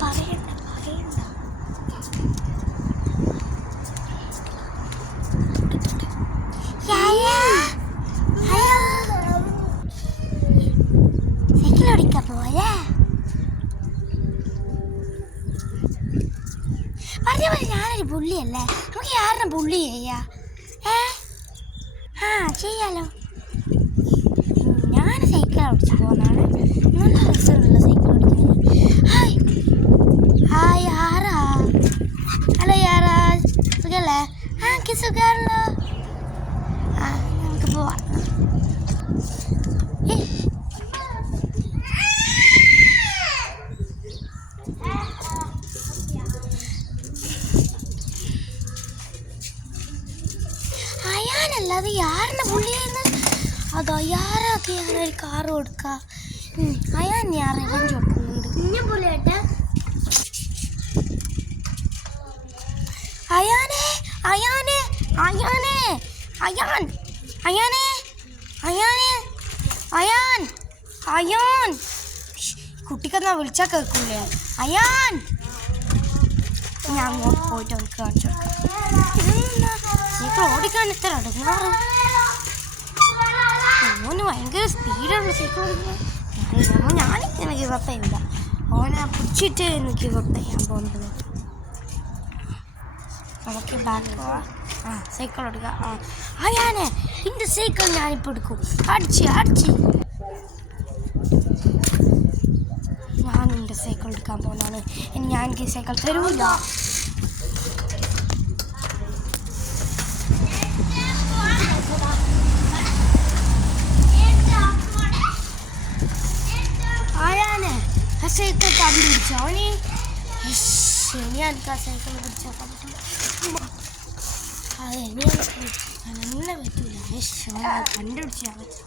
പറയണ്ട സൈക്കിൾ ഓടിക്കാൻ പോവല്ലേ? പറഞ്ഞ പോലെ ഞാനൊരു പുള്ളിയല്ലേ, നമുക്ക് ആരുടെ പുള്ളി ചെയ്യാ? ചെയ്യാലോ. ഞാൻ സൈക്കിൾ ഓടിച്ചു പോകുന്നതാണ്, നല്ല രസമുള്ള സൈക്കിൾ ഓടിക്കാൻ. ഹായ് ആരാ? ഹലോ യാറാ, സുഖല്ലേ? എനിക്ക് സുഖമാണല്ലോ. നമുക്ക് പോവാം. അയാളല്ലാതെ യാറിനെ പുള്ളിയായിരുന്നു. അത് അയാളൊക്കെ ഒരു കാറ് കൊടുക്കുക. അയാൾ ഞാൻ റിവഞ്ച് കൊടുക്കുന്നുണ്ട്. അയാനെ അയാനെ അയാനെ അയാൻ അയാനെ അയാനെ അയാൻ അയാൻ കുട്ടിക്കെന്നാ വിളിച്ചാൽ കേൾക്കൂലേ? അയാൻ, ഞാൻ അങ്ങോട്ട് പോയിട്ട് അവൾക്ക് കാണിച്ചു കൊടുക്കാം. ഓടിക്കാൻ ഇത്ര അടുങ്ങാറ്. ഓന് ഭയങ്കര സ്പീഡുള്ള സൈക്കിൾ ഓടിക്കുന്നത്. ഞാനിങ്ങനെ ഗിവപ്പ് ചെയ്യില്ല. ഓനെ പിടിച്ചിട്ട് എനിക്ക് ഗിവപ്പ് ചെയ്യാൻ പോകുന്നത്. നമുക്ക് ബാക്ക് പോവാം. സൈക്കിൾ ഓടിക്കാം. അയാനെ എൻ്റെ സൈക്കിൾ ഞാനിപ്പോൾ എടുക്കും. അടിച്ച് ഞാൻ എൻ്റെ സൈക്കിൾ എടുക്കാൻ പോകുന്നതാണ്. ഇനി ഞാൻ എനിക്ക് സൈക്കിൾ തരൂല്ല. അയാനെ സൈക്കിൾ കണ്ടുപിടിച്ചോ? ഇനി എനിക്ക് ആ സൈക്കിൾ പിടിച്ചേക്കാൻ പറ്റില്ല. അത് ഇനി നല്ല പറ്റില്ല. കണ്ടുപിടിച്ചാൽ പറ്റും.